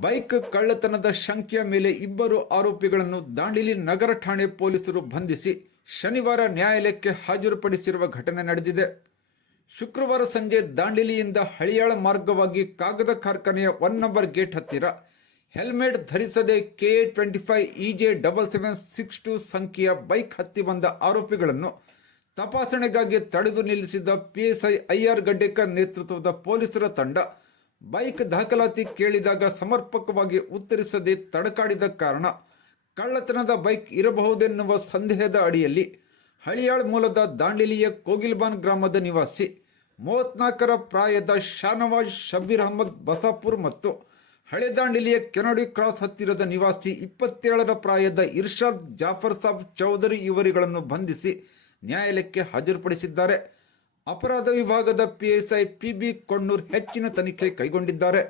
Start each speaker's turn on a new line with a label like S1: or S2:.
S1: Bike ಕಳ್ಳತನದ ಶಂಕೆಯ ಮೇಲೆ ಇಬ್ಬರು ಆರೋಪಿಗಳನ್ನು ದಾಂಡಿಲಿ ನಗರ ಠಾಣೆ ಪೊಲೀಸರು ಬಂಧಿಸಿ ಶನಿವಾರ ನ್ಯಾಯಾಲಯಕ್ಕೆ ಹಾಜರುಪಡಿಸಿರುವ ಘಟನೆ ನಡೆದಿದೆ. ಶುಕ್ರವಾರ ಸಂಜೆ ದಾಂಡಿಲಿಯಿಂದ ಹಳಿಯಾಳ ಮಾರ್ಗವಾಗಿ ಕಾಗದ ಕಾರ್ಖಾನೆಯ ಒನ್ ನಂಬರ್ ಗೇಟ್ ಹತ್ತಿರ helmet ಧರಿಸದೆ K twenty five E J double seven six two ಸಂಖ್ಯೆಯ ಬೈಕ್ ಹತ್ತಿ ಬಂದ ಆರೋಪಿಗಳನ್ನು ತಪಾಸಣೆಗಾಗಿ ತಡೆದು ನಿಲ್ಲಿಸಿದ ಪಿಎಸ್ಐ ಐಆರ್ ಗಡ್ಡೇಕರ್ ನೇತೃತ್ವದ ಪೊಲೀಸರ ತಂಡ ಬೈಕ್ ದಾಖಲಾತಿ ಕೇಳಿದಾಗ ಸಮರ್ಪಕವಾಗಿ ಉತ್ತರಿಸದೆ ತಡಕಾಡಿದ ಕಾರಣ ಕಳ್ಳತನದ ಬೈಕ್ ಇರಬಹುದೆನ್ನುವ ಸಂದೇಹದ ಅಡಿಯಲ್ಲಿ ಹಳಿಯಾಳ್ ಮೂಲದ ದಾಂಡಿಲಿಯ ಕೋಗಿಲ್ಬಾನ್ ಗ್ರಾಮದ ನಿವಾಸಿ ಮೂವತ್ನಾಲ್ಕರ ಪ್ರಾಯದ ಶಾನವಾಜ್ ಶಬೀರ್ ಅಹಮದ್ ಬಸಾಪುರ್ ಮತ್ತು ಹಳೆ ದಾಂಡಿಲಿಯ ಕೆನಡಿ ಕ್ರಾಸ್ ಹತ್ತಿರದ ನಿವಾಸಿ ಇಪ್ಪತ್ತೇಳರ ಪ್ರಾಯದ ಇರ್ಷಾದ್ ಜಾಫರ್ ಸಾಬ್ ಚೌಧರಿ ಇವರಿಗಳನ್ನು ಬಂಧಿಸಿ ನ್ಯಾಯಾಲಯಕ್ಕೆ ಹಾಜರುಪಡಿಸಿದ್ದಾರೆ. ಅಪರಾಧ ವಿಭಾಗದ ಪಿಎಸ್ಐ ಪಿಬಿ ಕೊಣ್ಣೂರ್ ಹೆಚ್ಚಿನ ತನಿಖೆ ಕೈಗೊಂಡಿದ್ದಾರೆ.